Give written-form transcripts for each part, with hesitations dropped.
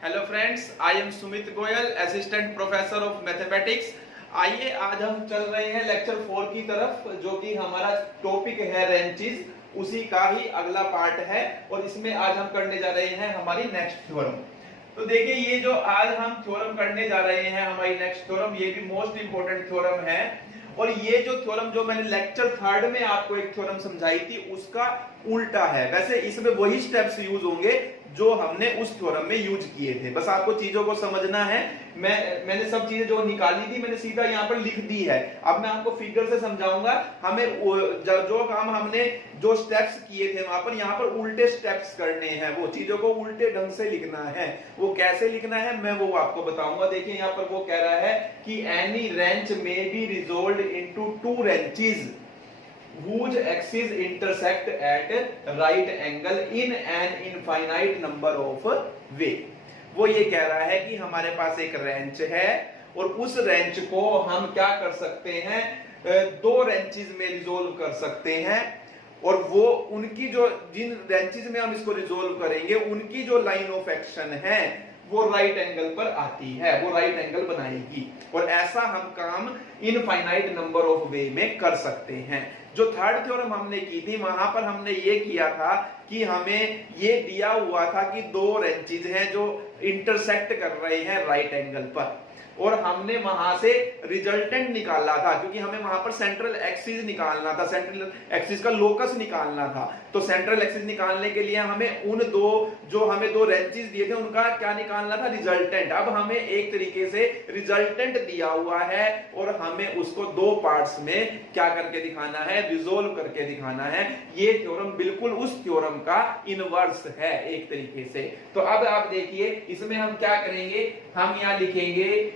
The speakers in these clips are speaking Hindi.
Hello friends, I am Sumit Goyal, assistant professor of mathematics. आइए आज हम चल रहे हैं लेक्चर 4 की तरफ, जो कि हमारा टॉपिक है रेंचेस, उसी का ही अगला पार्ट है। और इसमें आज हम करने जा रहे हैं हमारी नेक्स्ट थ्योरम। तो देखिए, ये जो आज हम थ्योरम करने जा रहे हैं, हमारी नेक्स्ट थ्योरम, ये भी मोस्ट इंपोर्टेंट थ्योरम है। और ये जो थ्योरम जो मैंने लेक्चर 3 में आपको एक थ्योरम समझाई थी, उसका उल्टा है। वैसे इसमें वही स्टेप्स यूज होंगे जो हमने उस थ्योरम में यूज किए थे, बस आपको चीजों को समझना है। मैंने सब चीजें जो निकाली थी मैंने सीधा यहाँ पर लिख दी है। अब मैं आपको फिगर से समझाऊंगा। हमें जो काम हमने जो स्टेप्स किए थे वहां पर, यहाँ पर उल्टे स्टेप्स करने हैं। वो चीजों को उल्टे ढंग से लिखना है। वो कैसे लिखना है मैं वो आपको बताऊंगा। देखिए यहाँ पर वो कह रहा है कि any wrench may be resolved into two wrenches whose axes intersect at right angle in an infinite number of way। वो ये कह रहा है कि हमारे पास एक रेंच है और उस रेंच को हम क्या कर सकते हैं, दो रेंचेस में रिजोल्व कर सकते हैं। और वो उनकी जो जिन रेंचेस में हम इसको रिजोल्व करेंगे, उनकी जो लाइन ऑफ एक्शन है वो राइट एंगल पर आती है, वो राइट एंगल बनाएगी। और ऐसा हम काम इनफाइनाइट नंबर ऑफ वे में कर सकते हैं। जो थर्ड थ्योरम हमने की थी, वहां पर हमने ये किया था कि हमें ये दिया हुआ था कि दो रेंचेस हैं जो इंटरसेक्ट कर रहे हैं राइट एंगल पर, और हमने वहां से रिजल्टेंट निकाला था, क्योंकि हमें वहां पर सेंट्रल एक्सिस निकालना था, सेंट्रल एक्सिस का लोकस निकालना था। तो सेंट्रल एक्सिस निकालने के लिए हमें उन हमें दो रेंचेस दिए थे, उनका क्या निकालना था, रिजल्टेंट। अब हमें एक तरीके से रिजल्टेंट दिया हुआ है और हमें उसको दो पार्ट्स में क्या करके दिखाना है, रिजोल्व करके दिखाना है। ये थ्योरम बिल्कुल उस थ्योरम का इनवर्स है एक तरीके से। तो अब आप देखिए, इसमें हम क्या करेंगे, हम यहां लिखेंगे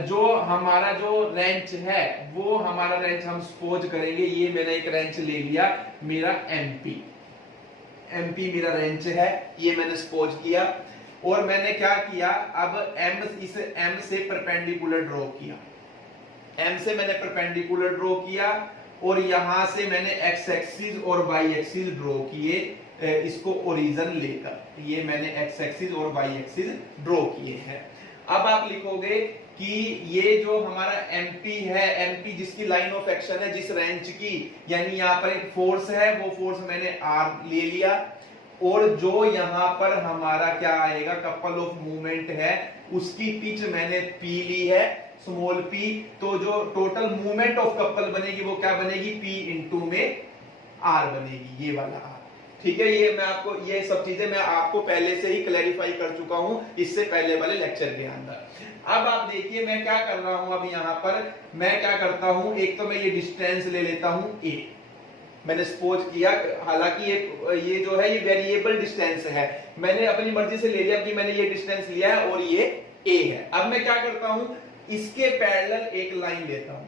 जो हमारा जो रेंच है, वो हमारा रेंच हम सपोज करेंगे, ये मैंने एक रेंच ले लिया, मेरा एमपी मेरा रेंच है, ये मैंने सपोज किया। और मैंने क्या किया, अब इस एम से परपेंडिकुलर ड्रॉ किया, एम से मैंने परपेंडिकुलर ड्रॉ किया, और यहां से मैंने एक्स एक्सिस और वाई एक्सिस ड्रॉ किए, इसको ओरिजिन लेकर। ये मैंने एक्स एक्सिस और वाई एक्सिस ड्रॉ किए हैं। अब आप लिखोगे कि ये जो हमारा एमपी है, एमपी जिसकी लाइन ऑफ एक्शन है जिस रेंच की, यानी यहां पर एक फोर्स है, वो फोर्स मैंने आर ले लिया। और जो यहां पर हमारा क्या आएगा, कपल ऑफ मूवमेंट है, उसकी पिच मैंने पी ली है, स्मॉल पी। तो जो टोटल मूवमेंट ऑफ कपल बनेगी वो क्या बनेगी, पी इंटू में आर बनेगी, ये वाला आर। ठीक है, ये सब चीजें मैं आपको पहले से ही क्लैरिफाई कर चुका हूं इससे पहले वाले लेक्चर के अंदर। अब आप देखिए मैं क्या कर रहा हूं, अब यहां पर मैं क्या करता हूं, एक तो मैं ये डिस्टेंस ले लेता हूं ए, मैंने सपोज किया, हालांकि ये जो है ये वेरिएबल डिस्टेंस है, मैंने अपनी मर्जी से ले लिया कि मैंने ये डिस्टेंस लिया है और ये ए है। अब मैं क्या करता हूं, इसके पैरेलल एक लाइन लेता हूं,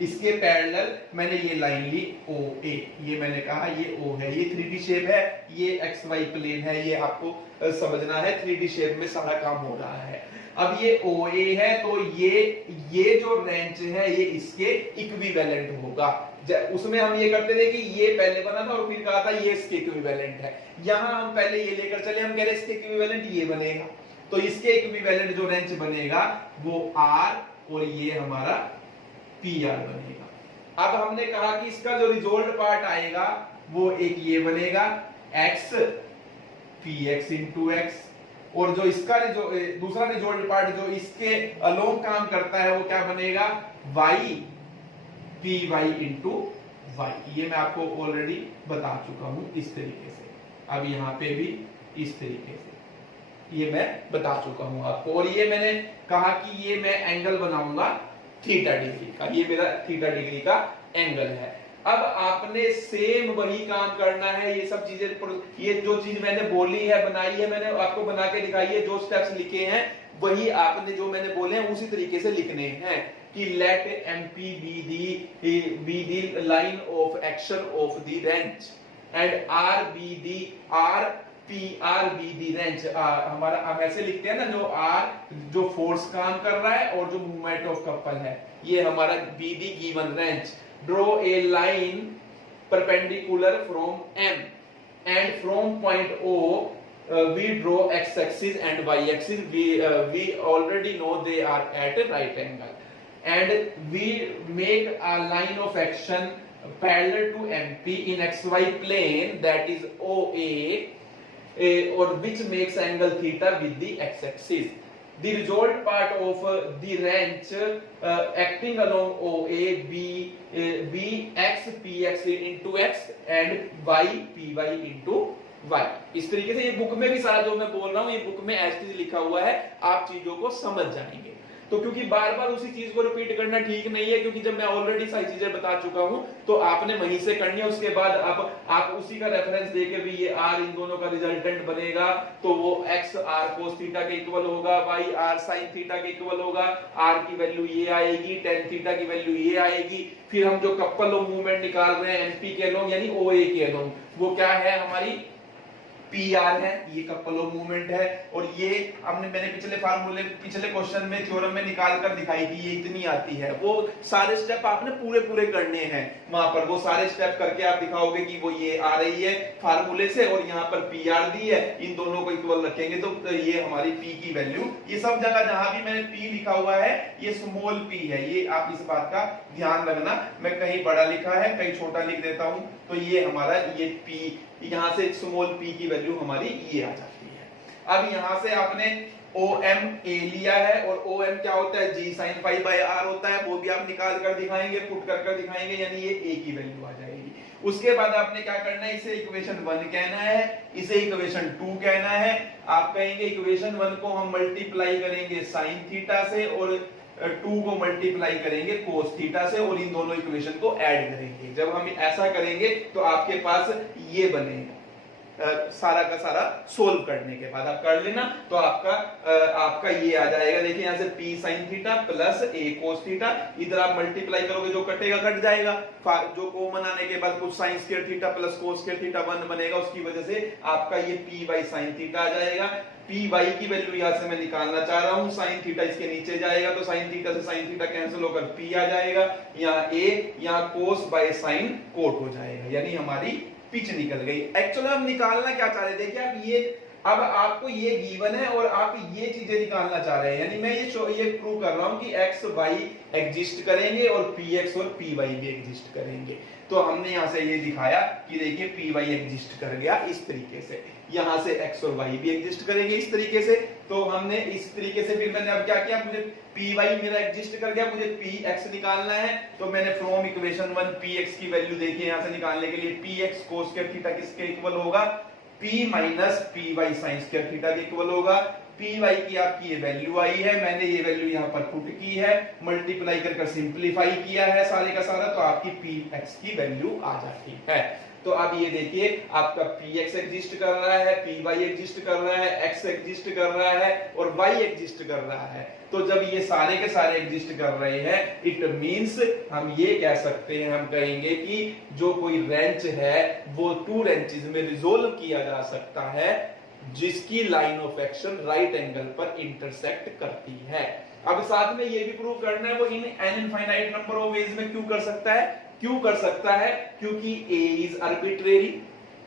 इसके पैरेलल मैंने ये लाइन ली ओ ए, ये मैंने कहा ये ओ है, ये 3D शेप है, ये एक्स वाई प्लेन है, ये आपको समझना है, 3D शेप में सारा काम हो रहा है। अब ये ओ ए है, तो ये जो रेंच है ये इसके इक्विवेलेंट होगा। उसमें हम ये करते थे कि ये पहले बना था और फिर कहा था ये इसके इक्विवेलेंट है। यहां हम पहले ये लेकर चले, हम कह रहे इसके इक्विवेलेंट ये बनेगा, तो इसके इक्विवेलेंट जो रेंच बनेगा वो आर, और ये हमारा पी आर बनेगा। अब हमने कहा कि इसका जो रिजोल्ट पार्ट आएगा वो एक ये बनेगा, x P x into x, और जो इसका दूसरा रिजोल्ट पार्ट जो इसके अलोंग काम करता है वो क्या बनेगा, Y P Y into Y. ये मैं आपको ऑलरेडी बता चुका हूं इस तरीके से। अब यहां पे भी इस तरीके से ये मैं बता चुका हूं आपको। और ये मैंने कहा कि ये मैं एंगल बनाऊंगा थीटा डिग्री का, ये मेरा थीटा डिग्री का एंगल है। अब आपने सेम वही काम करना है, ये सब चीजें, ये जो चीज मैंने बोली है, बनाई है, मैंने आपको बना के दिखाई है, जो स्टेप्स लिखे हैं वही आपने जो मैंने बोले हैं उसी तरीके से लिखने हैं कि let MP be the line of action of the wrench and R be the P R be the wrench. हमारा हम ऐसे लिखते हैं ना, जो आर जो फोर्स काम कर रहा है और जो मूवमेंट ऑफ कपल है, ये हमारा be the given wrench. Draw a line perpendicular from M and from point O we draw x axis and y axis. We already know they are at a right angle, and we make a line of action parallel to MP in xy plane, that is OA, or which makes angle theta with the x axis. The result part of the wrench acting along OA be x px into x and y py into y. इस तरीके से ये बुक में भी सारा जो मैं बोल रहा हूं ये बुक में एज इट इज लिखा हुआ है, आप चीजों को समझ जाएंगे। तो क्योंकि बार बार उसी चीज को रिपीट करना ठीक नहीं है, क्योंकि जब मैं ऑलरेडी सारी चीजें बता चुका हूं तो आपने वहीं से करनी है, उसके बाद आप उसी का रेफरेंस देके भी ये r इन दोनों का रिजल्टेंट बनेगा तो वो x r cos थीटा के इक्वल होगा, y r sin थीटा के इक्वल होगा, r की वैल्यू ये आएगी, tan थीटा की वैल्यू ये आएगी। फिर हम जो कपल ऑफ मूवमेंट निकाल रहे हैं एमपी के अलोंग यानी ओए के अलोंग, वो क्या है हमारी PR है, ये कपल ऑफ मूवमेंट है। और ये मैंने पिछले क्वेश्चन में थ्योरम में निकाल कर दिखाई कि ये इतनी आती है। वो सारे स्टेप आपने पूरे करने हैं वहां पर, वो सारे स्टेप करके आप दिखाओगे कि वो ये आ रही है फार्मूले से और यहाँ पर PR दी है, इन दोनों को इक्वल रखेंगे तो ये हमारी P की वैल्यू, ये सब जगह जहां भी मैंने P लिखा हुआ है ये स्मॉल p है, ये आप इस बात का ध्यान रखना। मैं कहीं बड़ा लिखा है कहीं छोटा लिख देता हूं, तो ये हमारा ये P, यहां से स्मॉल p की वैल्यू हमारी ये आ जाती है। अब यहां से आपने OM A लिया है और OM क्या होता है G sin phi by R होता है, वो भी आप निकाल कर दिखाएंगे, पुट कर दिखाएंगे, यानी ये A की वैल्यू आ जाएगी। उसके बाद आपने क्या करना है, इसे इक्वेशन 1 कहना है, इसे इक्वेशन 2 कहना है। आप कहेंगे इक्वेशन 1 को हम मल्टीप्लाई करेंगे sin थीटा से और 2 को मल्टीप्लाई करेंगे cos थीटा से और इन दोनों इक्वेशन को ऐड करेंगे। जब हम ऐसा करेंगे तो आपके पास ये बनेगा, सारा का सारा सोल्व करने के बाद आप कर लेना तो आपका ये आ जाएगा। देखिए यहाँ से P sin theta plus A cos theta, इधर आप मल्टीप्लाई करोगे जो कटेगा कट जाएगा, जो कॉमन आने के बाद कुछ sin square theta plus cos square theta 1 बनेगा, उसकी वजह से आपका ये P by sin थीटा आ जाएगा। Py की वैल्यू यहां से मैं निकालना चाह रहा हूं, sin थीटा इसके नीचे जाएगा तो sin थीटा से sin थीटा कैंसिल होकर P आ जाएगा, यहाँ A यहाँ cos by sin cot हो जाएगा, यानी हमारी पिच निकल गई। एक्चुअली हम निकालना क्या चाह रहे थे, देखिए आप ये अब आपको ये गिवन है और आप ये चीजें निकालना चाह रहे हैं, यानी मैं ये प्रूव कर रहा हूं कि x y एग्जिस्ट करेंगे और px और py भी एग्जिस्ट करेंगे। तो हमने यहां से ये दिखाया कि देखिए py एग्जिस्ट कर गया इस तरीके से, यहां से x और y भी एग्जिस्ट करेंगे इस तरीके से। तो हमने इस तरीके से फिर मैंने अब क्या किया, मुझे py मेरा एग्जिस्ट कर गया, मुझे px निकालना है, तो मैंने फ्रॉम इक्वेशन 1 px की वैल्यू देखिए यहां से निकालने के लिए px cos स्क्वायर थीटा किसके इक्वल होगा, p minus py sin square theta के इक्वल होगा। py की आपकी ये वैल्यू आई है, मैंने ये वैल्यू यहाँ पर पुट की है, मल्टीप्लाई कर सिंप्लीफाई किया है सारे का सारा, तो आपकी px की वैल्यू आ जाती है। तो अब ये देखिए आपका px एग्जिस्ट कर रहा है, py एग्जिस्ट कर रहा है, x एग्जिस्ट कर रहा है और y एग्जिस्ट कर रहा है। तो जब ये सारे के सारे एग्जिस्ट कर रहे हैं, इट मींस हम ये कह सकते हैं, हम कहेंगे कि जो कोई रेंच है वो 2 रेंचेस में रिजोल्व किया जा सकता है जिसकी line of action right angle पर इंटरसेक्ट करती है। अब साथ में ये भी प्रूव करना है वो in an infinite number of ways में क्यों कर सकता है, क्योंकि A इज आर्बिट्रेरी।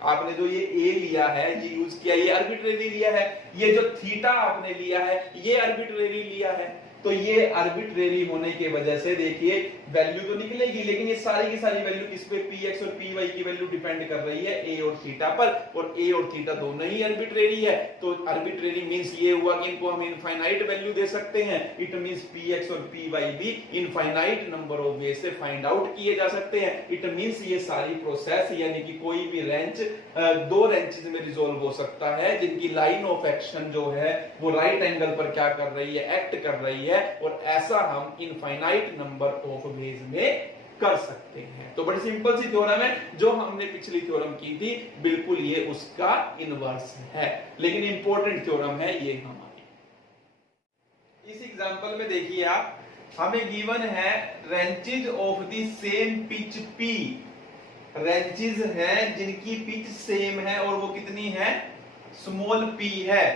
आपने जो ये A लिया है, ये यूज किया, ये आर्बिट्रेरी लिया है, ये जो थीटा आपने लिया है ये आर्बिट्रेरी लिया है। तो ये आर्बिट्रेरी होने की वजह से देखिए वैल्यू तो निकलेगी, लेकिन ये सारी की सारी वैल्यू किस पे, px और py की वैल्यू डिपेंड कर रही है a और थीटा पर, और a और थीटा दोनों ही आर्बिट्रेरी है। तो आर्बिट्रेरी मींस ये हुआ कि इनको हम इनफाइनाइट वैल्यू दे सकते हैं। इट मींस px और py भी इनफाइनाइट नंबर ऑफ वे से फाइंड आउट किए जा सकते हैं। इट मींस ये सारी प्रोसेस यानी कि कोई भी रेंच 2 रेंचेस में रिजोल्व हो सकता है जिनकी लाइन ऑफ एक्शन जो है वो राइट एंगल पर क्या कर रही है, एक्ट कर रही है, और ऐसा हम इनफाइनाइट नंबर ऑफ वेज में कर सकते हैं। तो बड़ी सिंपल सी थ्योरम है, जो हमने पिछली थ्योरम की थी बिल्कुल ये उसका इनवर्स है, लेकिन इंपॉर्टेंट थ्योरम है ये हमारी। इस एग्जांपल में देखिए आप, हमें गिवन है ranches of the same pitch P, ranches हैं जिनकी पिच सेम है और वो कितनी है, स्मॉल p है।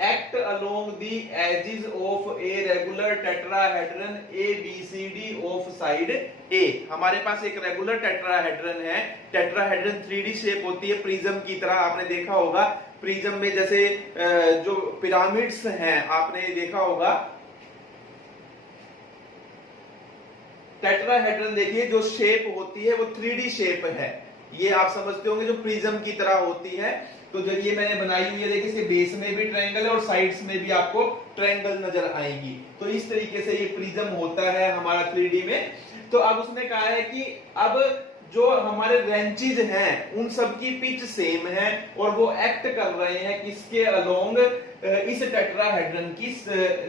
Act along the edges of a regular tetrahedron ABCD of side A। हमारे पास एक रेगुलर टेट्राहेड्रन है, टेट्राहेड्रन 3D शेप होती है, प्रिज्म की तरह, आपने देखा होगा प्रिज्म में जैसे जो पिरामिड्स हैं आपने देखा होगा, टेट्राहेड्रन देखिए जो शेप होती है वो 3D शेप है, ये आप समझते होंगे जो प्रिज्म की तरह होती है। तो जो ये मैंने बनाई हुई है देखिए, इसके बेस में भी ट्रायंगल है और साइड्स में भी आपको ट्रायंगल नजर आएंगी। तो इस तरीके से ये प्रिज्म होता है हमारा 3D में। तो अब उसने कहा है कि अब जो हमारे रेंचेज हैं उन सब की पिच सेम है और वो एक्ट कर रहे हैं किसके अलोंग, इस टेट्राहेड्रन की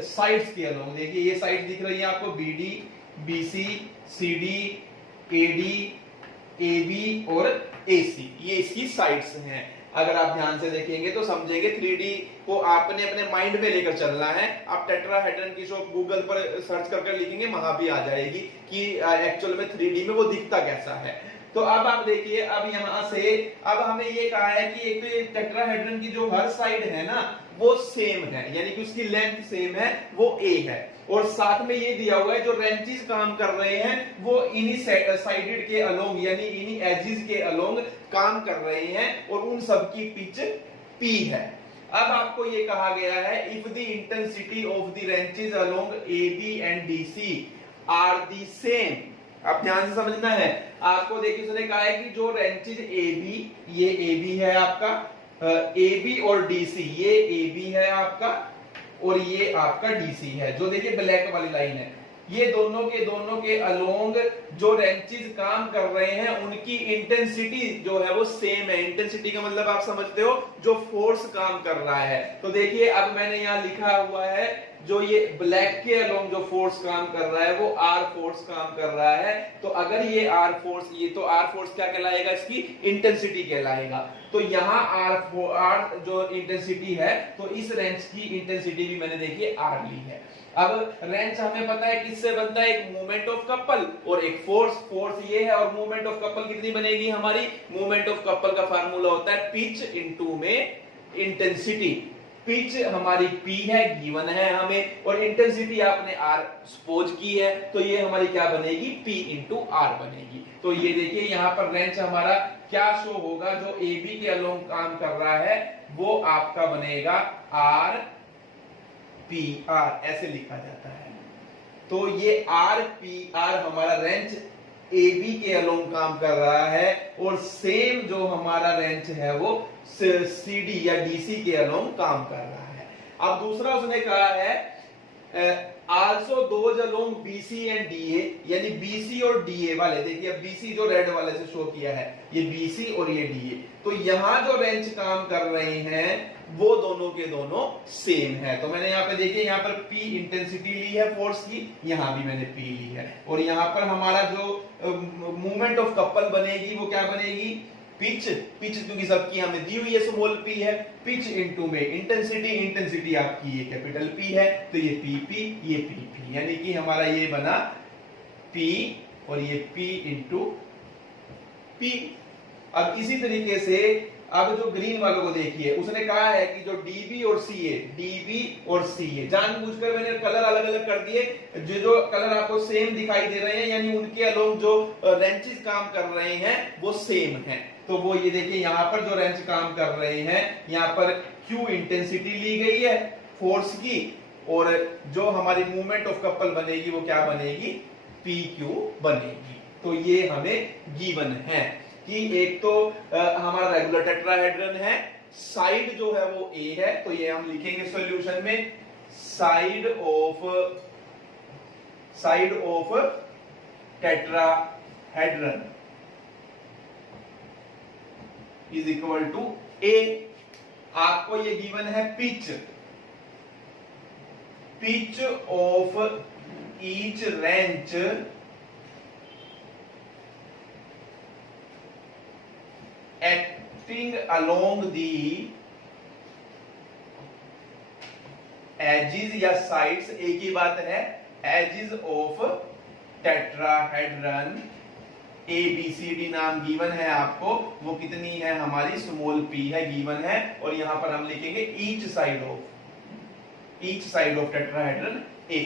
साइड्स के अलोंग। देखिए ये साइड दिख रही है आपको, BD, BC, CD, AD, AB और AC, ये इसकी साइड्स हैं। अगर आप ध्यान से देखेंगे तो समझेंगे, 3D को आपने अपने माइंड में लेकर चलना है। आप टेट्राहेड्रन की शॉप गूगल पर सर्च करके लिखेंगे, वहां भी आ जाएगी कि एक्चुअल में 3D में वो दिखता कैसा है। तो अब आप देखिए, अब यहां से अब हमें ये कहा है कि एक तो टेट्राहेड्रन की जो हर साइड है ना वो सेम है, यानी कि उसकी लेंथ सेम है, वो A है। और साथ में ये दिया हुआ है जो रेंचेस काम कर रहे हैं वो इन्हीं साइडेड के अलोंग, यानी इन्हीं एजेस के अलोंग काम कर रहे हैं और उन सब की पिच P है। अब आपको ये कहा गया है, if the intensity of the wrenches along AB and DC are the same. आप ध्यान से समझना है, आपको देखिए उसने कहा है कि जो रेंचेज AB, ये AB है आपका, AB और DC, ये AB है आपका और ये आपका DC है, जो देखिए ब्लैक वाली लाइन है। ये दोनों के अलोंग जो रेंचेज काम कर रहे हैं उनकी इंटेंसिटी जो है वो सेम है। इंटेंसिटी का मतलब आप समझते हो, जो फोर्स काम कर रहा है। तो देखिए अब मैंने यहाँ लिखा हुआ है, जो ये ब्लैक के अलोंग जो फोर्स काम कर रहा है वो R फोर्स काम कर रहा है। तो अगर ये R फोर्स, ये तो R फोर्स क्या कहलाएगा, इसकी इंटेंसिटी कहलाएगा। तो यहाँ R जो इंटेंसिटी है, तो इस रेंच की इंटेंसिटी भी मैंने देखिए R ली है। अब रेंच हमें पता है किससे बनता है, एक मूवमेंट ऑफ कपल और एक फोर्स। फोर्स ये है और मूवमेंट ऑफ कपल कितनी बनेगी हमारी, मूवमेंट ऑफ कपल का फार्मूला होता है पिच इनटू में इंटेंसिटी। पिच हमारी P है, गिवन है हमें, और इंटेंसिटी आपने R सपोज की है, तो ये हमारी क्या बनेगी, P इंटू R बनेगी। तो ये देखिए यहाँ पर रेंच हमारा क्या शो होगा, जो AB के अलोंग काम कर रहा है वो आपका बनेगा R P R, ऐसे लिखा जाता है। तो ये R P R हमारा रेंच AB के अलोंग काम कर रहा है और सेम जो हमारा रेंच है वो CD या DC के अलोंग काम कर रहा है। अब दूसरा उसने कहा है also those along BC and DA, यानी BC और DA वाले, देखिए अब BC जो रेड वाले से शो किया है, ये BC और ये DA, तो यहां जो रेंच काम कर रहे हैं वो दोनों के दोनों सेम है। तो मैंने यहाँ पे देखिए, यहाँ पर P इंटेंसिटी ली है फोर्स की, यहाँ भी मैंने P ली है, और यहाँ पर हमारा जो मूवमेंट ऑफ कपल बनेगी वो क्या बनेगी, पिच। पिच क्योंकि सबकी हमें दी हुई है स्मॉल p है, पिच इनटू में इंटेंसिटी, इंटेंसिटी आपकी ये कैपिटल P है, तो ये PP, ये PP, यानी कि हमारा ये बना P और ये P इंटू P। अब इसी तरीके से अब जो ग्रीन वालों को देखिए, उसने कहा है कि जो DB और CA, जानबूझकर मैंने कलर अलग अलग कर दिए, जो कलर आपको सेम दिखाई दे रहे हैं, यानी उनके अलोंग जो रेंचेस काम कर रहे हैं वो सेम हैं। तो वो ये देखिए यहाँ पर जो रेंच काम कर रहे हैं, यहाँ पर Q इंटेंसिटी ली गई है फोर्स की, और जो हमारी मूवमेंट ऑफ कपल बनेगी वो क्या बनेगी, PQ बनेगी। तो ये हमें गिवन है कि एक तो हमारा रेगुलर टेट्राहेड्रन है, साइड जो है वो A है, तो ये हम लिखेंगे सॉल्यूशन में, side of tetrahedron is equal to A। आपको ये गिवन है pitch of each wrench acting along the edges या sides, एक ही बात है, edges of tetrahedron ABCD नाम गिवन है आपको, वो कितनी है हमारी, स्मॉल p है, गिवन है, और यहां पर हम लिखेंगे each side of tetrahedron A।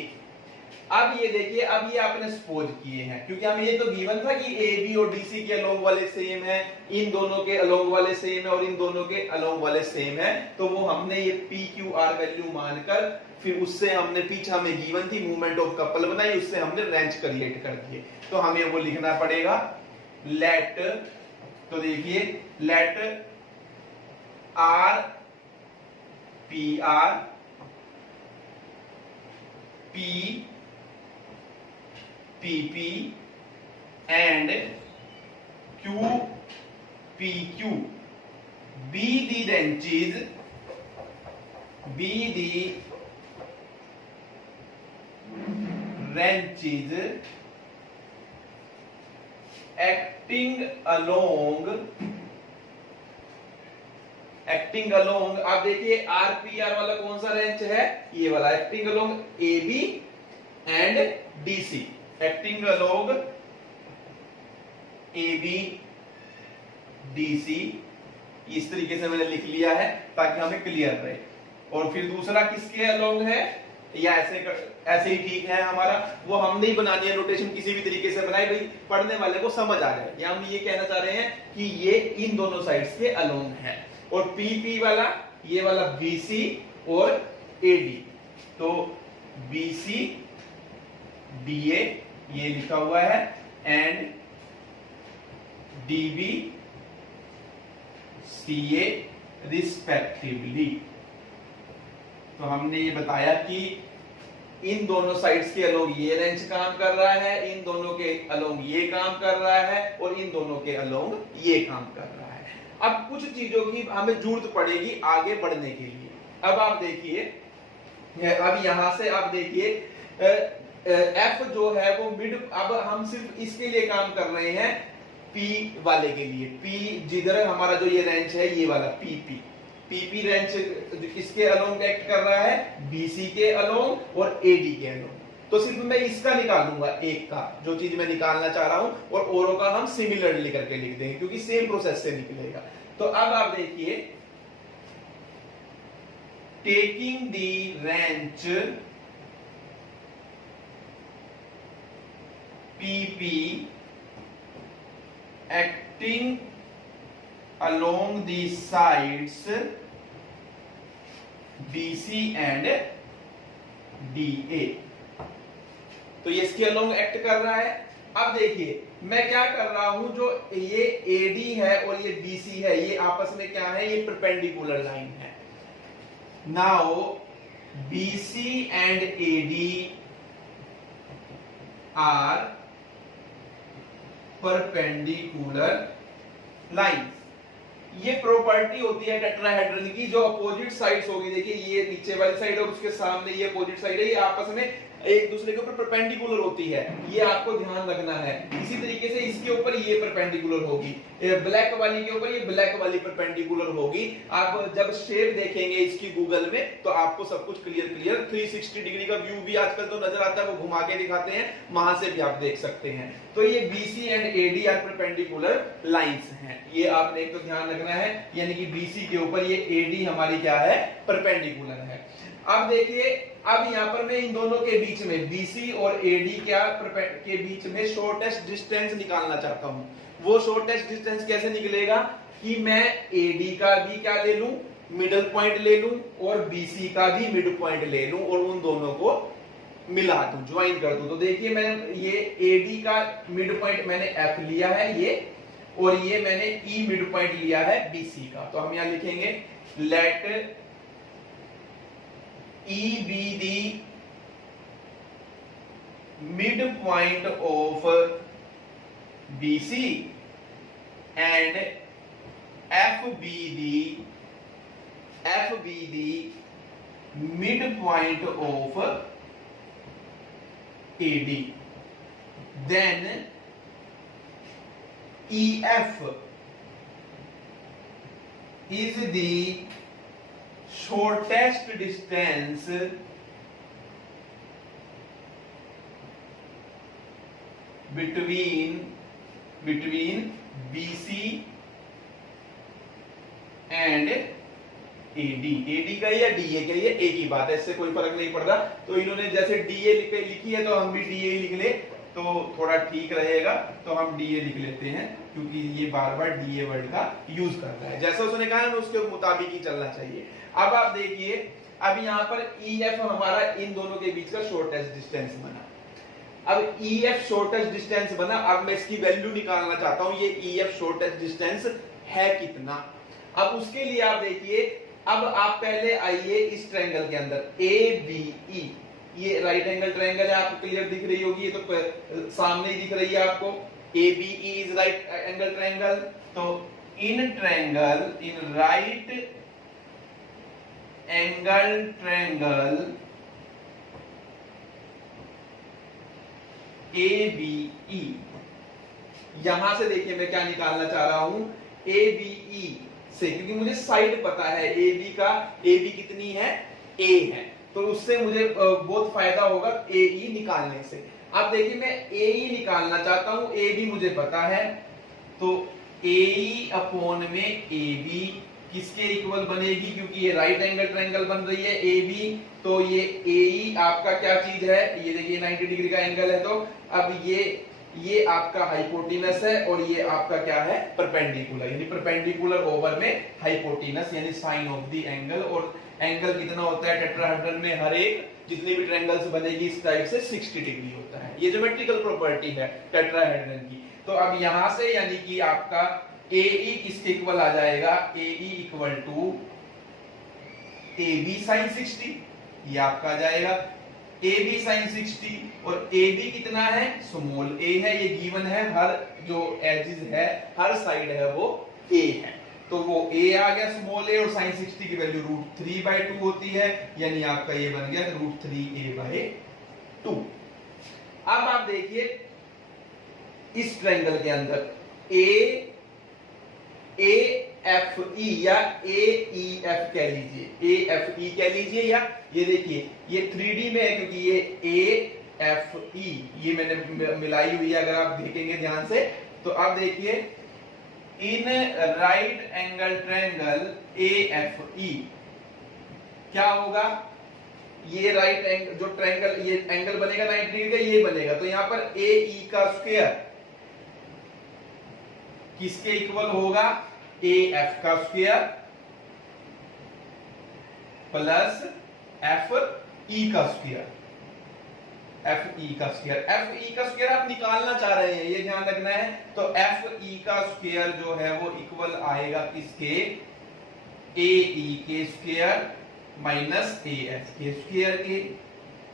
अब ये देखिए, अब ये आपने सपोज किए हैं, क्योंकि हमें ये तो गिवन था कि ए बी और डीसी के अलोंग वाले सेम है, इन दोनों के अलोंग वाले सेम है और इन दोनों के अलोंग वाले सेम है, तो वो हमने ये पी क्यू आर वैल्यू मानकर फिर उससे हमने पीछे हमें गिवन थी मूवमेंट ऑफ कपल बनाई, उससे हमने रेंज क्रिएट कर दिए। तो हमें वो लिखना पड़ेगा लेट, तो देखिए let R P R P PP and QPQ be the wrenches acting along, आप देखिए RPR वाला कौन सा रेंच है, ये वाला acting along AB and DC, acting along AB DC, इस तरीके से मैंने लिख लिया है ताकि हमें क्लियर रहे। और फिर दूसरा किसके अलोंग है, या ऐसे ही ठीक है हमारा, वो हम नहीं बनानी है नोटेशन किसी भी तरीके से बनाई, भाई पढ़ने वाले को समझ आ जाए। या हम ये कहना चाह रहे हैं कि ये इन दोनों साइड्स के अलोंग है। और PP वाला, ये वाला BC और AD, तो BC DA ये लिखा हुआ है एंड DB CA रिस्पेक्टिवली। तो हमने ये बताया कि इन दोनों साइड्स के अलोंग ये रेंज काम कर रहा है, इन दोनों के अलोंग ये काम कर रहा है और इन दोनों के अलोंग ये काम कर रहा है। अब कुछ चीजों की हमें जरूरत पड़ेगी आगे बढ़ने के लिए। अब आप देखिए, अब यहां से आप देखिए F जो है वो मिड, अब हम सिर्फ इसके लिए काम कर रहे हैं P वाले के लिए। P जिधर हमारा जो ये रेंज है ये वाला PP रेंज किसके अलोंग एक्ट कर रहा है, BC के अलोंग और AD के अलोंग। तो सिर्फ मैं इसका निकालूंगा, एक का जो चीज मैं निकालना चाह रहा हूं, और औरों का हम सिमिलरली करके लिख देंगे क्योंकि सेम प्रोसेस से निकलेगा। तो अब आप देखिए, taking the wrench PP acting along the sides BC and DA, तो ये इसके अलोंग एक्ट कर रहा है। अब देखिए मैं क्या कर रहा हूं, जो ये AD है और ये BC है, ये आपस में क्या है, ये परपेंडिकुलर लाइन है। Now BC and AD are perpendicular lines. ये प्रॉपर्टी होती है टेट्राहेड्रन की, जो अपोजिट साइड्स होगी, देखिए ये नीचे वाली साइड और उसके सामने ये अपोजिट साइड है, ये आपस में एक दूसरे के ऊपर परपेंडिकुलर होती है, ये आपको ध्यान रखना है। इसी तरीके से इसके ऊपर ये परपेंडिकुलर होगी, ब्लैक वाली के ऊपर ये ब्लैक वाली परपेंडिकुलर होगी। आप जब शेप देखेंगे इसकी गूगल में तो आपको सब कुछ क्लियर 360 डिग्री का व्यू भी आजकल तो नजर आता है, वो घुमा के दिखाते हैं, वहां से भी आप देख सकते हैं। तो ये BC and AD are perpendicular lines हैं, ये आपने एक तो ध्यान रखना है, यानी कि BC के ऊपर ये AD हमारी क्या है, परपेंडिकुलर है। अब देखिए, अब यहां पर मैं इन दोनों के बीच में BC और AD के बीच में शॉर्टेस्ट डिस्टेंस निकालना चाहता हूं। वो शॉर्टेस्ट डिस्टेंस कैसे निकलेगा कि मैं AD का भी क्या ले लूं, मिडल पॉइंट ले लूं, और BC का भी मिड पॉइंट ले लूं और उन दोनों को मिला दूं, ज्वाइन कर दूं। तो देखिए मैं ये AD का मिड पॉइंट मैंने F लिया है ये, और ये मैंने E मिड पॉइंट लिया है BC का। तो हम यहां लिखेंगे late E be the midpoint of BC and F be the midpoint of AD. Then EF is the shortest distance between BC and AD कहिए या डीए कहिए, एक ही बात है, इससे कोई फर्क नहीं पड़ता। तो इन्होंने जैसे डीए लिखी है तो हम भी डीए लिख ले तो थोड़ा ठीक रहेगा, तो हम डीए लिख लेते हैं क्योंकि ये बार बार डीए वर्ड का यूज करता है। जैसा उसने कहा है उसके मुताबिक ही चलना चाहिए। अब आप देखिए, अब यहाँ पर EF हमारा इन दोनों के बीच का शॉर्टेस्ट डिस्टेंस बना। अब EF शॉर्टेस्ट डिस्टेंस बना, अब मैं इसकी वैल्यू निकालना चाहता हूं, ये EF शॉर्टेस्ट डिस्टेंस है कितना। अब उसके लिए आप देखिए, अब आप पहले आइए इस ट्रायंगल के अंदर ABE, ये राइट एंगल ट्रायंगल है, आपको क्लियर दिख रही होगी, ये तो सामने ही दिख रही है आपको। ABE is right angle triangle. तो in triangle, in right angle triangle ABE, यहां से देखिए मैं क्या निकालना चाह रहा हूं, ABE से, क्योंकि मुझे साइड पता है AB का, AB कितनी है, A है, तो उससे मुझे बहुत फायदा होगा AE निकालने से। अब देखिए मैं AE निकालना चाहता हूं, AB मुझे पता है, तो AE अपॉन में AB किसके इक्वल बनेगी, क्योंकि ये राइट एंगल ट्रायंगल बन रही है AB, तो ये AE आपका क्या चीज है, ये देखिए 90 डिग्री का एंगल है, तो अब ये आपका हाइपोटेनस है और ये आपका क्या है, परपेंडिकुलर, यानी परपेंडिकुलर ओवर में हाइपोटेनस यानी साइन ऑफ द एंगल। और एंगल कितना होता है टेट्राहेड्रन में, हर एक जितनी भी ट्रायंगल्स बनेगी इस टाइप से 60 डिग्री होता है, ये ज्योमेट्रिकल प्रॉपर्टी है टेट्राहेड्रन की। तो अब यहां से यानी कि आपका AE किसके इक्वल आ जाएगा, AE equal to AB sin 60, ये आपका आ जाएगा AB sin 60, और AB कितना है, स्मॉल a है, ये गिवन है, हर जो एजेस है, हर साइड है वो a है, तो वो a आ गया स्मॉल a, और sin 60 की वैल्यू √3/2 होती है, यानी आपका ये बन गया √3a/2। अब आप देखिए इस ट्रायंगल के अंदर AFE या AEF कह लीजिए, AFE कह लीजिए, या ये देखिए ये 3D में है क्योंकि ये AFE ये मैंने मिलाई हुई है, अगर आप देखेंगे ध्यान से तो आप देखिए इन राइट एंगल ट्रायंगल AFE क्या होगा, ये राइट एंगल जो ट्रायंगल ये एंगल बनेगा 90 डिग्री का, ये बनेगा, तो यहां पर AE का स्क्वायर किसके इक्वल होगा, AF का स्क्वायर प्लस FE का स्क्वायर, FE का स्क्वायर, FE का स्क्वायर आप निकालना चाह रहे हैं, ये ध्यान रखना है। तो FE का स्क्वायर जो है वो इक्वल आएगा किसके, AE के स्क्वायर माइनस AF के स्क्वायर के।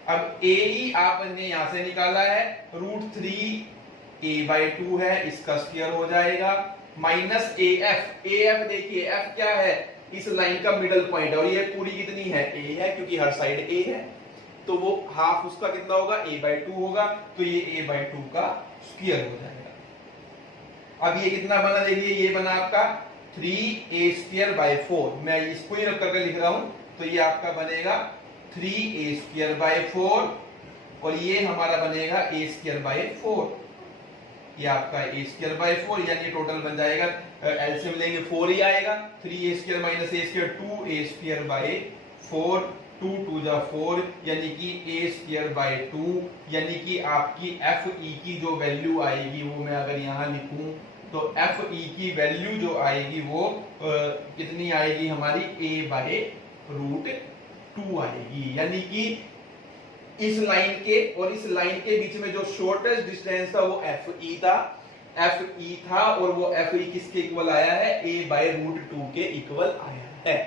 अब AE आपने यहां से निकाला है, √3a/2 है, इसका स्क्वायर हो जाएगा, माइनस AF देखिए F क्या है, इस लाइन का मिडल पॉइंट है, और ये पूरी कितनी है, A है, क्योंकि हर साइड A है, तो वो हाफ उसका कितना होगा, a/2 होगा, तो ये a/2 का स्क्वायर हो जाएगा। अब ये कितना बना देखिए, ये बना आपका 3a²/4, मैं इसको ही रख करके लिख रहा हूं, तो ये आपका बनेगा 3a²/4, और ये हमारा बनेगा a²/4, ये आपका a²/4, यानी टोटल बन जाएगा, एलसीएम लेंगे 4 ही आएगा, 3a² - a², 2a²/4, 2 2 जा 4, यानी कि a²/2, यानी कि आपकी FE की जो वैल्यू आएगी वो मैं अगर यहाँ लिखूं तो FE की वैल्यू जो आएगी वो कितनी आएगी हमारी, a/√2 आएगी, यानी कि इस लाइन के और इस लाइन के बीच में जो शॉर्टेस्ट डिस्टेंस था वो FE था, और वो FE किसके इक्वल आया है, a/√2 के इक्वल आया है।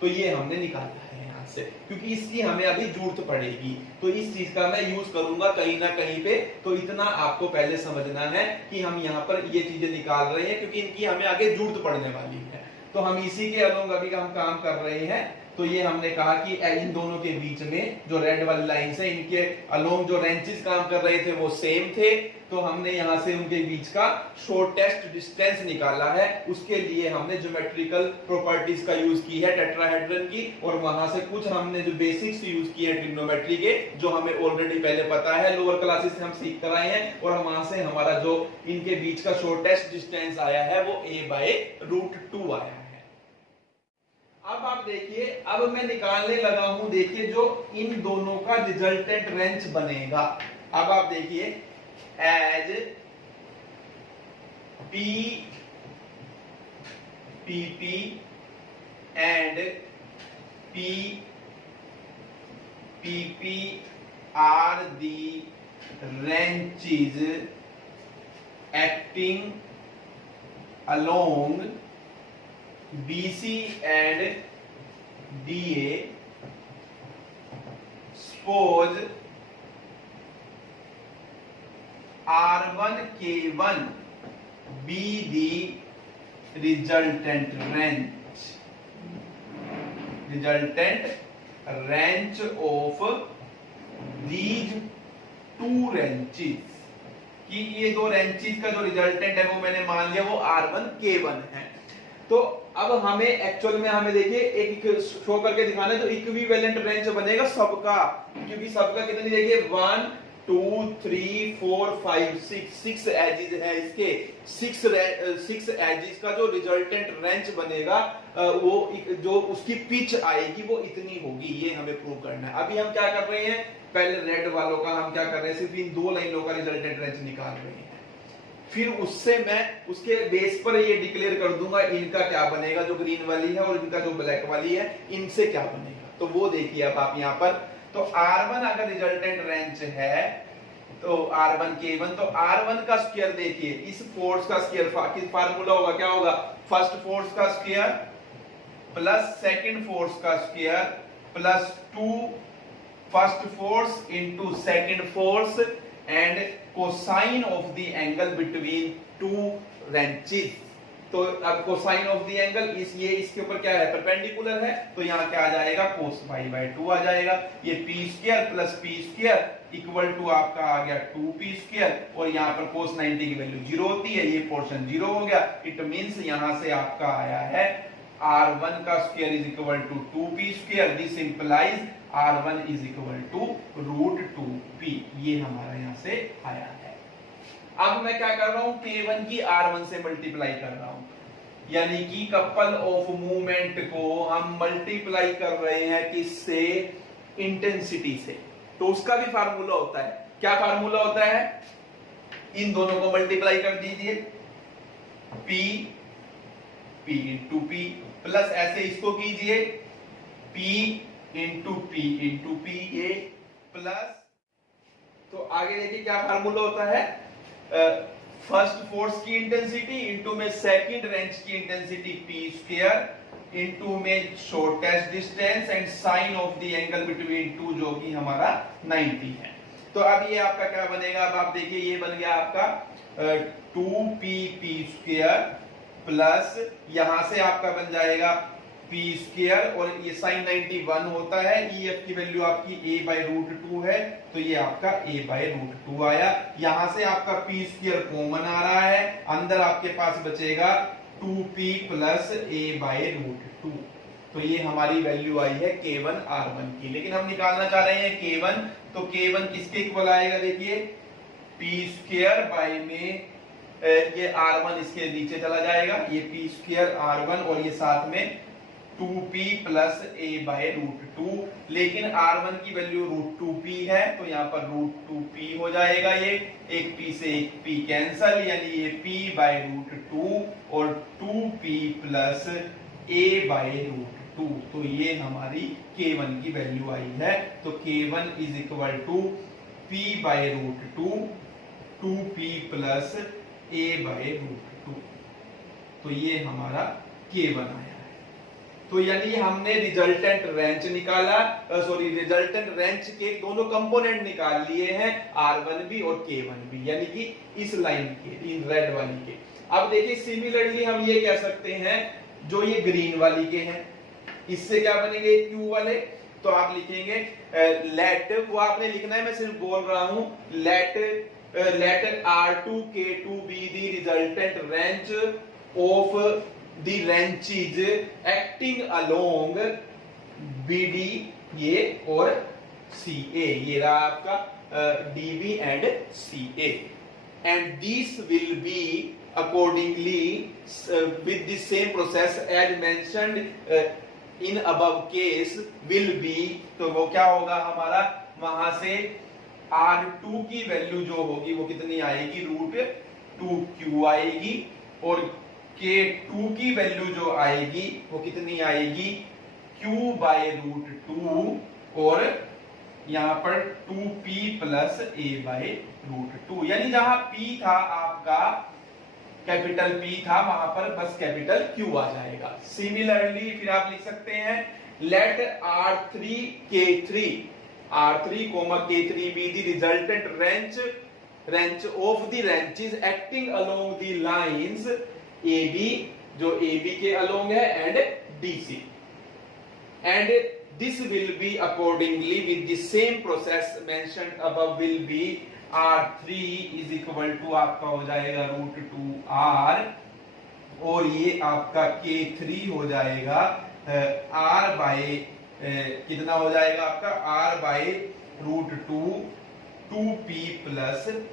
तो ये हमने निकाला है यहां से, क्योंकि इसकी हमें अभी जरूरत पड़ेगी, तो इस चीज का मैं यूज करूंगा कहीं ना कहीं पे। तो इतना आपको पहले समझना है कि हम यहाँ पर ये चीजें निकाल रहे हैं, क्योंकि इनकी हमें आगे जरूरत पड़ने वाली है, तो हम इसी के अलोंग अभी हम काम कर रहे हैं। तो ये हमने कहा कि इन दोनों के बीच में जो रेड वाली लाइंस है, इनके अलोंग जो रेंचेस काम कर रहे थे वो सेम थे, तो हमने यहां से उनके बीच का शॉर्टेस्ट डिस्टेंस निकाला है। उसके लिए हमने ज्योमेट्रिकल प्रॉपर्टीज का यूज की है टेट्राहेड्रन की, और वहां से कुछ हमने जो बेसिक्स यूज किए हैं ट्रिग्नोमेट्री के, जो हमें ऑलरेडी पहले पता है, लोअर क्लासेस से हम सीख कर आए हैं, और वहां से हमारा जो इनके बीच का शॉर्टेस्ट डिस्टेंस आया है वो a/√2 आया है। अब आप देखिए, अब मैं निकालने लगा हूं, देखिए जो इन दोनों का रिजल्टेंट रेंज बनेगा। अब आप देखिए, as P P P and P P P are the wrenches acting along BC and DA, suppose R1K1 be the resultant wrench of these two wrenches, कि ये दो रेंचेस का जो रिजल्टेंट है वो मैंने मान लिया वो R1K1 है। तो अब हमें एक्चुअल में हमें देखिए एक शो करके दिखाना है, जो इक्विवेलेंट रेंच बनेगा सबका, क्योंकि सबका कितनी देखिए 1 2 3 4 5 6 एजेस है इसके, 6 एजेस का जो रिजल्टेंट रेंच बनेगा वो जो उसकी पिच आएगी वो इतनी होगी, ये हमें प्रूव करना है। अभी हम क्या कर रहे हैं, पहले रेड वालों का हम क्या कर रहे हैं, सिर्फ इन दो लाइनों का रिजल्टेंट रेंच निकाल रहे हैं, फिर उससे मैं उसके बेस पर ये डिक्लेयर कर दूंगा इनका क्या बनेगा, जो ग्रीन वाली है और इनका जो ब्लैक वाली है इनसे क्या बनेगा। तो वो देखिए अब आप यहाँ पर, तो R1 अगर रिजल्टेंट रेंच है तो R1K1, तो R1 का स्क्वायर देखिए, इस फोर्स का स्क्वायर फार्मूला होगा क्या होगा, फर्स्ट फोर्स का स्क्वायर प्लस सेकंड फोर्स का square plus 2 first force into second force and cosine of the angle between to ranches. तो अब कोसाइन ऑफ द एंगल ये इसके ऊपर क्या है, परपेंडिकुलर है, तो यहाँ क्या आ जाएगा cos π/2 आ जाएगा। ये p² plus p² equal to आपका आ गया 2p², और यहाँ पर cos 90 की वैल्यू 0 होती है, ये पोर्शन 0 हो गया। इट मींस यहाँ से आपका आया है R1 का square is equal to 2p², this implies R1 is equal to √2p, ये हमारा यहाँ से आया है। अब मैं क्या कर रहा हूं, K1 की R1 से मल्टीप्लाई कर रहा हूं, यानी कि कपल ऑफ मूवमेंट को हम मल्टीप्लाई कर रहे हैं किससे, इंटेंसिटी से। तो उसका भी फार्मूला होता है, क्या फार्मूला होता है, इन दोनों को मल्टीप्लाई कर दीजिए, P इंटू P प्लस ऐसे इसको कीजिए P इंटू P ये प्लस, तो आगे देखिए क्या फार्मूला होता है, फर्स्ट फोर्स की इंटेंसिटी इंटू में सेकंड रेंच की इंटेंसिटी p² इंटू में shortest distance and sine of the angle between two, जो कि हमारा 90 है। तो अब ये आपका क्या बनेगा, अब आप देखिए ये बन गया आपका 2p² प्लस यहां से आपका बन जाएगा p² और ये sin 91 होता है, EF की वैल्यू आपकी a/√2 है, तो ये आपका a/√2 आया। यहां से आपका p² कॉमन आ रहा है, अंदर आपके पास बचेगा 2p प्लस a/√2, तो ये हमारी वैल्यू आई है K1 R1 की। लेकिन हम निकालना चाह रहे हैं K1, तो K1 किसके इक्वल आएगा, देखिए p² बाय में ये R1 इसके नीचे चला जाएगा, ये p² R1 और ये साथ में 2p प्लस a/√2, लेकिन R1 की वैल्यू √2p है, तो यहाँ पर √2p हो जाएगा, ये एक p से एक p कैंसल, यानी ये p/√2 और 2p प्लस a/√2, तो ये हमारी K1 की वैल्यू आई है। तो K1 is equal to p/√2 2p plus a/√2, तो ये हमारा K1 आया। तो यानी हमने रिजल्टेंट रेंच निकाला, रिजल्टेंट रेंच के दोनों कंपोनेंट निकाल लिए हैं, R1B और K1B, यानी कि इस लाइन के, इन रेड वाली के। अब देखिए सिमिलरली हम ये कह सकते हैं जो ये ग्रीन वाली के हैं, इससे क्या बनेंगे Q वाले, तो आप लिखेंगे लेट, वो आपने लिखना है, मैं सिर्फ बोल रहा हूं, late R2K2 be the resultant wrench of the wrenches acting along BD ये और CA, ये रहा आपका DB and CA, and this will be accordingly with the same process as mentioned in above case will be, तो वो क्या होगा हमारा, वहां से R2 की वैल्यू जो होगी वो कितनी आएगी, √2q आएगी, और K2 की वैल्यू जो आएगी वो कितनी आएगी, q/√2, और यहां पर 2p + a/√2, यानी जहां p था आपका कैपिटल P था, वहां पर बस कैपिटल Q आ जाएगा। सिमिलरली फिर आप लिख सकते हैं late R3 K3 be the resultant wrench of the wrenches acting along the lines AB, जो AB के along है, and DC, and this will be accordingly with the same process mentioned above will be R3 = आपका हो जाएगा √2R, और ये आपका K3 हो जाएगा R कितना हो जाएगा आपका, R/√2 2p +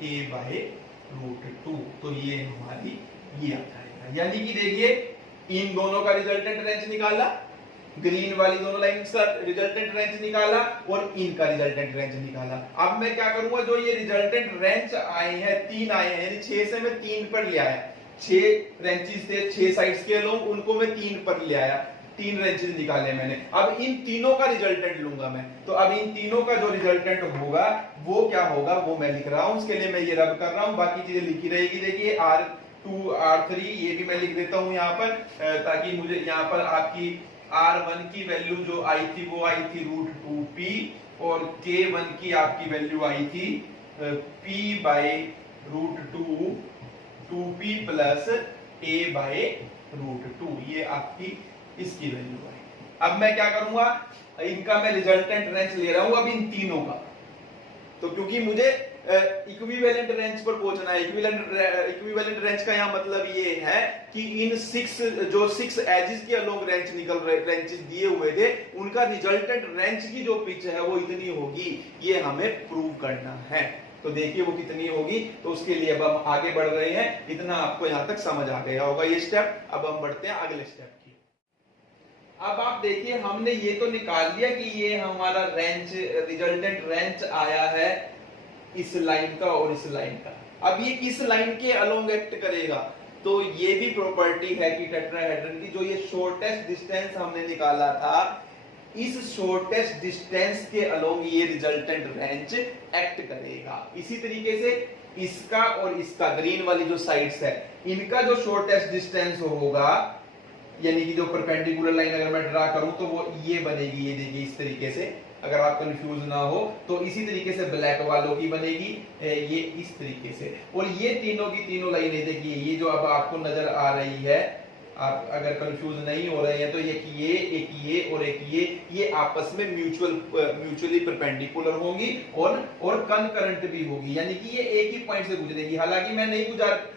a/√2, तो ये हमारी ये आ जाएगा। यानी कि देखिए इन दोनों का रिजल्टेंट रेंज निकाला, ग्रीन वाली दोनों लाइन का रिजल्टेंट रेंज निकाला, और इनका रिजल्टेंट रेंज निकाला। अब मैं क्या करूंगा, जो ये रिजल्टेंट रेंज आए हैं 3 आए हैं, यानी 6 से मैं 3 पर ले आया, 6 रेंचेस थे 6 साइड्स के अलोंग, उनको मैं 3 पर ले आया, 3 रेंचेस निकाले मैंने। अब इन तीनों का रिजल्टेंट लूंगा मैं, तो अब इन तीनों का जो रिजल्टेंट होगा वो क्या होगा, वो मैं लिख रहा हूं, उसके लिए मैं ये रब कर रहा हूं, बाकी चीजें लिखी रहेगी। देखिए R2 R3 ये भी मैं लिख देता हूं यहां पर, ताकि मुझे यहां पर आपकी R1 की वैल्यू जो आई थी वो आई थी √2p, और K1 की आपकी वैल्यू आई थी p/√2 2p + a/√2, ये आपकी इसकी वैल्यू है। अब मैं क्या करूंगा, इनका मैं रिजल्टेंट रेंज ले रहा हूं अब इन तीनों का, तो क्योंकि मुझे इक्विवेलेंट रेंज पर पहुंचना है। इक्विवेलेंट रेंज का यहां मतलब ये है कि इन 6 एजेस के अलोंग रेंचेस दिए हुए थे, उनका रिजल्टेंट रेंज की जो पिच है वो इतनी होगी, ये हमें प्रूव करना है। तो देखिए वो कितनी होगी, तो उसके लिए अब हम आगे बढ़ रहे हैं। इतना आपको यहां तक समझ आ गया होगा ये स्टेप। अब हम बढ़ते हैं अगले स्टेप की। अब आप देखिए हमने ये तो निकाल लिया कि ये हमारा रेंज, रिजल्टेंट रेंज आया है इस लाइन का और इस लाइन का। अब ये किस लाइन के अलोंग एक्ट करेगा, तो ये भी प्रॉपर्टी है कि टेट्राहेड्रन की, जो ये शॉर्टेस्ट डिस्टेंस हमने निकाला था, इस शॉर्टेस्ट डिस्टेंस के अलोंग ये रिजल्टेंट रेंज एक्ट करेगा। इसी तरीके से इसका और इसका, ग्रीन वाली जो साइड्स है, इनका जो शॉर्टेस्ट डिस्टेंस होगा, यानी कि जो परपेंडिकुलर लाइन अगर मैं ड्रा करूं तो वो ये बनेगी, ये देखिए इस तरीके से, अगर आप कंफ्यूज ना हो तो इसी तरीके से ब्लैक वालों की बनेगी, ये इस तरीके से। और ये तीनों की तीनों लाइनें देखिए, ये जो अब आपको नजर आ रही है, आप अगर कंफ्यूज नहीं हो रहे हैं तो एक ये और एक ये आपस में म्यूचुअली परपेंडिकुलर होंगी और कनकरेंट भी होगी, यानी कि ये एक ही पॉइंट से गुजरेगी। हालांकि मैं नहीं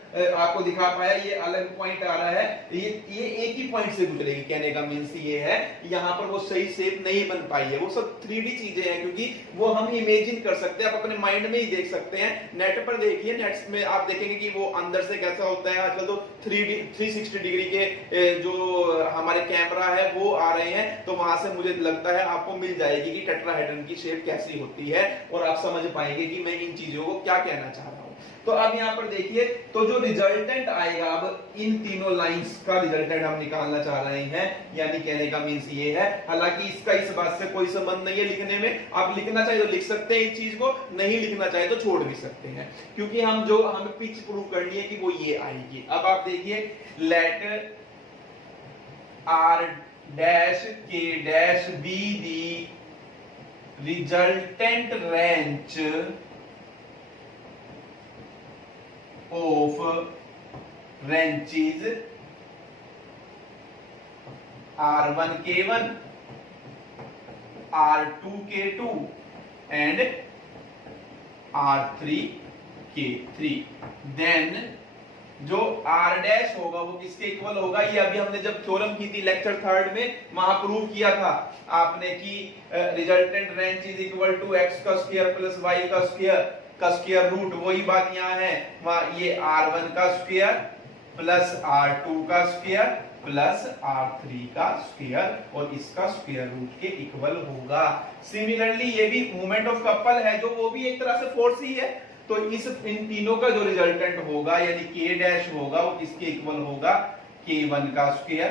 आपको दिखा पाया, ये अलग पॉइंट आ रहा है, ये एक ही पॉइंट से गुजरेगी। कहने का मीन्स ये है, यहाँ पर वो सही शेप नहीं बन पाई है, वो सब 3D चीजें हैं, क्योंकि वो हम इमेजिन कर सकते हैं, आप अपने माइंड में ही देख सकते हैं। नेट पर देखिए, नेट में आप देखेंगे कि वो अंदर से कैसा होता है। आजकल तो 360 डिग्री के जो हमारे कैमरा है वो आ रहे हैं, तो वहां से मुझे लगता है आपको मिल जाएगी कि टेट्राहेड्रन की शेप कैसी होती है, और आप समझ पाएंगे कि मैं इन चीजों को क्या कहना चाह रहा हूं। तो अब यहां पर देखिए, तो जो रिजल्टेंट आएगा, अब इन तीनों लाइंस का रिजल्टेंट हम निकालना चाह रहे हैं, यानी कहने का मींस ये है। हालांकि इसका इस बात से कोई संबंध नहीं है लिखने में, आप लिखना चाहे तो लिख सकते हैं इस चीज को, नहीं लिखना चाहे तो छोड़ भी सकते हैं, क्योंकि हमें पिच प्रूव करनी है कि वो ये आएगी। अब आप देखिए, late R' K' be the resultant range of wrenches R1 K1, R2 K2 and R3 K3। Then जो R' होगा वो किसके इक्वल होगा, ये अभी हमने जब थ्योरम की थी लेक्चर 3 में, वहां प्रूव किया था आपने कि resultant wrench is equal to x का स्क्वायर प्लस y का स्क्वायर रूट। वही बात यहाँ है, वहां ये R1 का स्क्वायर प्लस R2 का स्क्वायर प्लस R3 का स्क्वायर और इसका स्क्वायर रूट के इक्वल होगा। सिमिलरली ये भी मोमेंट ऑफ कपल है जो वो भी एक तरह से फोर्स ही है, तो इन तीनों का जो रिजल्टेंट होगा यानी K डैश होगा वो किसके इक्वल होगा, K1 का स्क्वायर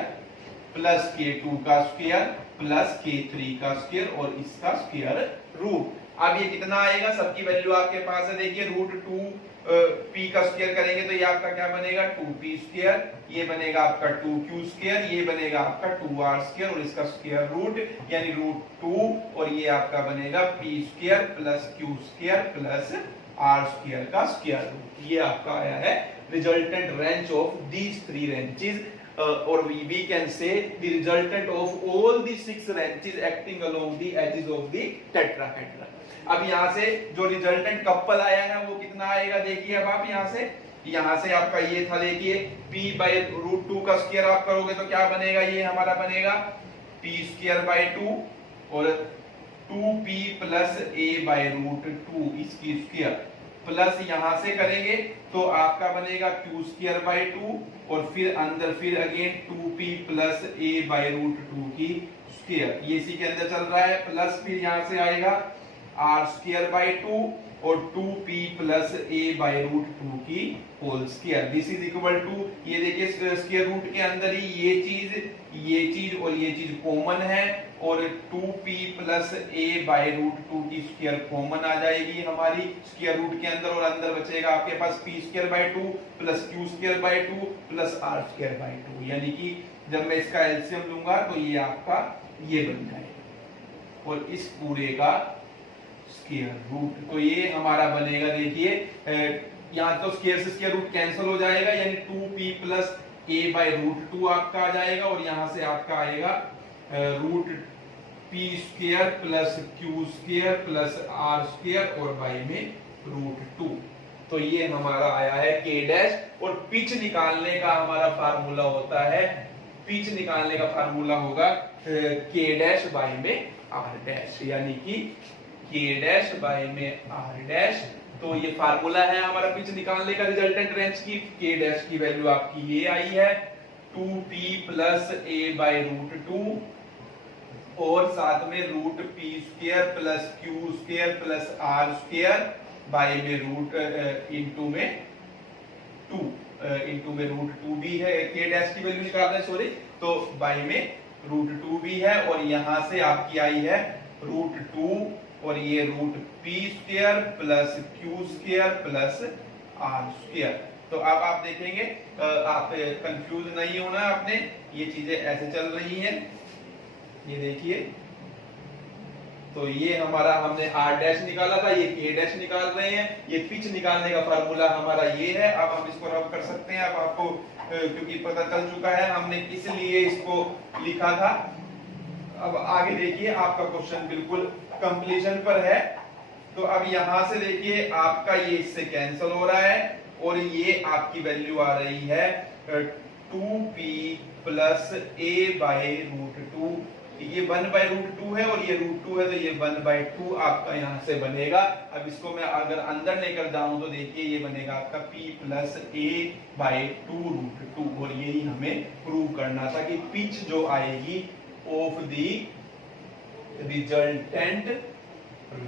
प्लस K2 का स्क्वायर प्लस K3 का स्क्वायर और इसका स्क्वायर रूट। अब ये कितना आएगा, सबकी वैल्यू आपके पास है, देखिए रूट 2p का स्क्वायर करेंगे तो ये आपका क्या बनेगा 2p स्क्वायर, ये बनेगा आपका 2q स्क्वायर, ये बनेगा आपका 2r स्क्वायर और इसका स्क्वायर रूट यानी रूट 2 और ये आपका बनेगा p square plus q square plus r square का स्क्वायर रूट। ये आपका आया है resultant range of these three ranches or we can say the resultant of all the six wrenches acting along the edges of the tetrahedron। अब यहाँ से जो रिजल्टेंट कपल आया है वो कितना आएगा, देखिए अब आप यहाँ से आपका ये था, देखिए p बाई रूट 2 का स्क्वायर आप करोगे तो क्या बनेगा, ये हमारा बनेगा p स्क्वायर बाई 2 और 2p plus a by root 2 इसकी स्क्वायर प्लस यहां से करेंगे तो आपका बनेगा q स्क्वायर बाई 2 और फिर अंदर फिर again 2p plus a by root 2 की स्क्वायर, ये इसी के अंदर चल रहा है, प्लस फिर यहां से आएगा r स्क्वायर बाई 2 और 2p plus a by root 2 की whole square. This is equal to, ये देखिए स्क्वायर रूट के अंदर ही ये चीज और ये चीज कॉमन है और 2p plus a by root 2 की स्क्वायर कॉमन आ जाएगी हमारी स्क्वायर रूट के अंदर और अंदर बचेगा आपके पास p square by 2 plus q square by 2 plus r square by 2, यानी कि जब मैं इसका एलसीएम लूंगा तो ये आपका ये बन जाएगा और इस पूरे का स्क्वायर रूट, तो ये हमारा बनेगा, देखिए यहाँ तो स्क्वायर से स्क्वायर रूट कैंसिल हो जाएगा यानी 2p plus a by root 2 आपका आ जाएगा और यहाँ से आपका आएगा root p square plus q square plus r square और बाई में रूट 2। तो ये हमारा आया है k डैश और पिच निकालने का हमारा फार्मूला होता है, पिच निकालने का फार्मूला होगा k डैश बाई में r डैश यानी कि k डैश बाई में r डैश। तो ये फार्मूला है हमारा पिच निकालने का रिजल्टेंट रेंज की, k डैश की वैल्यू आपकी ये आई है 2p plus a by root 2 और साथ में root p square plus q square plus r square by में रूट इनटू में रूट 2 भी है, k डैश की वैल्यू निकालना है सॉरी, तो बाई में रूट 2 भी है और यहां से आपकी आई है रूट 2 और ये root p square plus q square plus r square. तो अब आप देखेंगे आप कंफ्यूज नहीं होना आपने, ये चीजें ऐसे चल रही हैं, ये देखिए तो ये हमारा हमने r डैश निकाला था, ये k डैश निकाल रहे हैं, ये पिच निकालने का फार्मूला हमारा ये है। अब हम इसको रब कर सकते हैं, अब आपको क्योंकि पता चल चुका है हमने किस लिए इसको लिखा था। अब आगे देखिए आपका क्वेश्चन बिल्कुल कंप्लीशन पर है, तो अब यहां से देखिए आपका ये इससे कैंसिल हो रहा है और ये आपकी वैल्यू आ रही है 2p plus a by root 2, ये 1 बाई रूट 2 है और ये रूट 2 है तो ये 1 बाई 2 आपका यहां से बनेगा। अब इसको मैं अगर अंदर लेकर जाऊं तो देखिए ये बनेगा आपका p plus a by 2 root 2 और यही हमें प्रूव करना था कि पिच जो आएगी ऑफ दी रिजल्टेंट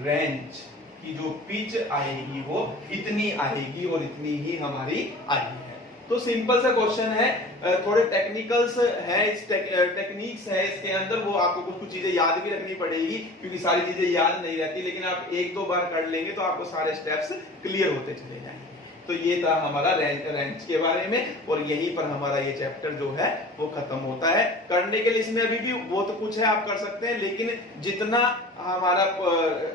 रेंज की जो पिच आएगी वो इतनी आएगी और इतनी ही हमारी आई है। तो सिंपल सा क्वेश्चन है, थोड़े टेक्निकल्स है, इस टेक्निक्स है इसके अंदर, वो आपको कुछ कुछ चीजें याद भी रखनी पड़ेगी क्योंकि सारी चीजें याद नहीं रहती, लेकिन आप एक दो बार कर लेंगे तो आपको सारे स्टेप्स क्लियर होते चले जाएंगे। तो ये था हमारा रेंज के बारे में और यहीं पर हमारा ये चैप्टर जो है वो खत्म होता है। करने के लिए इसमें अभी भी बहुत कुछ है, आप कर सकते हैं, लेकिन जितना हमारा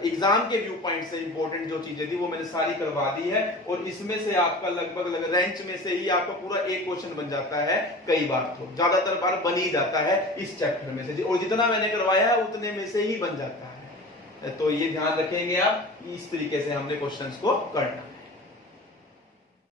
एग्जाम के व्यू पॉइंट से इंपॉर्टेंट जो चीजें थी वो मैंने सारी करवा दी है और इसमें से आपका लगभग रेंज में से ही आपका पूरा एक क्वेश्चन बन जाता है, कई बार तो ज्यादातर बार बन ही जाता है इस चैप्टर में से, और जितना मैंने करवाया है उतने में से ही बन जाता है। तो ये ध्यान रखेंगे आप, इस तरीके से हमने क्वेश्चंस को करना।